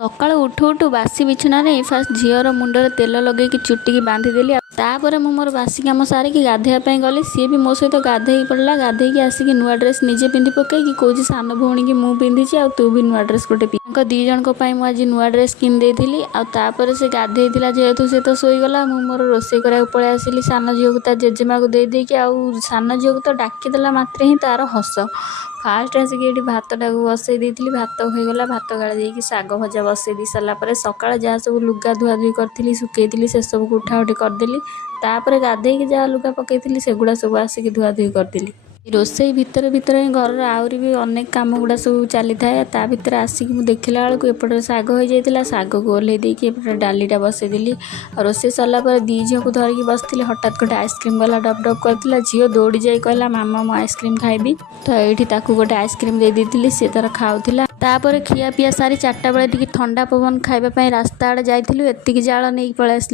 ସକାଳୁ ଉଠୁ ଉଠୁ ବାସି ବିଛଣା ନେଇ ଫାଷ୍ଟ ଝିଅର ମୁଣ୍ଡରେ ତେଲ ଲଗେଇକି ଚୁଟିକି ବାନ୍ଧିଦେଲି। ତାପରେ ମୁଁ ମୋର ବାସି କାମ ସାରିକି ଗାଧୋଇବା ପାଇଁ ଗଲି। ସିଏ ବି ମୋ ସହିତ ଗାଧୋଇକି ପଡ଼ିଲା। ଗାଧୋଇକି ଆସିକି ନୂଆ ଡ୍ରେସ୍ ନିଜେ ପିନ୍ଧି ପକେଇକି କହୁଛି ସାନ ଭଉଣୀକି ମୁଁ ପିନ୍ଧିଛି ଆଉ ତୁ ବି ନୂଆ ଡ୍ରେସ୍ ଗୋଟେ ପିନ୍ଧି। ତାଙ୍କ ଦୁଇ ଜଣଙ୍କ ପାଇଁ ମୁଁ ଆଜି ନୂଆ ଡ୍ରେସ୍ କିଣି ଦେଇଥିଲି। ଆଉ ତାପରେ ସେ ଗାଧୋଇଥିଲା ଯେହେତୁ ସେ ତ ଶୋଇଗଲା। ମୁଁ ମୋର ରୋଷେଇ କରିବାକୁ ପଳେଇ ଆସିଲି ସାନ ଝିଅକୁ ତା ଜେଜେମାକୁ ଦେଇକି। ଆଉ ସାନ ଝିଅକୁ ତ ଡାକିଦେଲା ମାତ୍ରେ ହିଁ ତାର ହସ। ଫାଷ୍ଟ ଆସିକି ଏଠି ଭାତଟାକୁ ବସେଇ ଦେଇଥିଲି। ଭାତ ହୋଇଗଲା। ଭାତ ଗାଳି ଦେଇକି ଶାଗ ଭଜା ବସେଇ ଦେଇ ସାରିଲା ପରେ ସକାଳେ ଯାହା ସବୁ ଲୁଗା ଧୁଆଧୁଇ କରିଥିଲି ଶୁଖେଇଥିଲି ସେସବୁକୁ ଉଠାଉଠି କରିଦେଲି। ତାପରେ ଗାଧୋଇକି ଯାହା ଲୁଗା ପକେଇଥିଲି ସେଗୁଡ଼ା ସବୁ ଆସିକି ଧୁଆଧୁଇ କରିଦେଲି। ରୋଷେଇ ଭିତରେ ହିଁ ଘରର ଆହୁରି ବି ଅନେକ କାମ ଗୁଡ଼ା ସବୁ ଚାଲିଥାଏ। ତା ଭିତରେ ଆସିକି ମୁଁ ଦେଖିଲା ବେଳକୁ ଏପଟରେ ଶାଗ ହୋଇଯାଇଥିଲା। ଶାଗକୁ ଓହ୍ଲେଇ ଦେଇକି ଏପଟେ ଡାଲିଟା ବସେଇଦେଲି। ରୋଷେଇ ସରିଲା ପରେ ଦୁଇ ଝିଅକୁ ଧରିକି ବସିଥିଲି। ହଠାତ୍ ଗୋଟେ ଆଇସ୍କ୍ରିମ୍ ବାଲା ଡପ୍ ଡପ୍ କରିଥିଲା। ଝିଅ ଦୌଡ଼ି ଯାଇ କହିଲା ମାମା ମୁଁ ଆଇସ୍କ୍ରିମ୍ ଖାଇବି। ତ ଏଇଠି ତାକୁ ଗୋଟେ ଆଇସ୍କ୍ରିମ୍ ଦେଇ ଦେଇଥିଲି। ସେ ତାର ଖାଉଥିଲା। ତାପରେ ଖିଆ ପିଆ ସାରି 4ଟା ବେଳେ ଟିକେ ଥଣ୍ଡା ପବନ ଖାଇବା ପାଇଁ ରାସ୍ତା ଆଡ଼େ ଯାଇଥିଲୁ। ଏତିକି ଜାଳ ନେଇକି ପଳେଇ ଆସିଲି।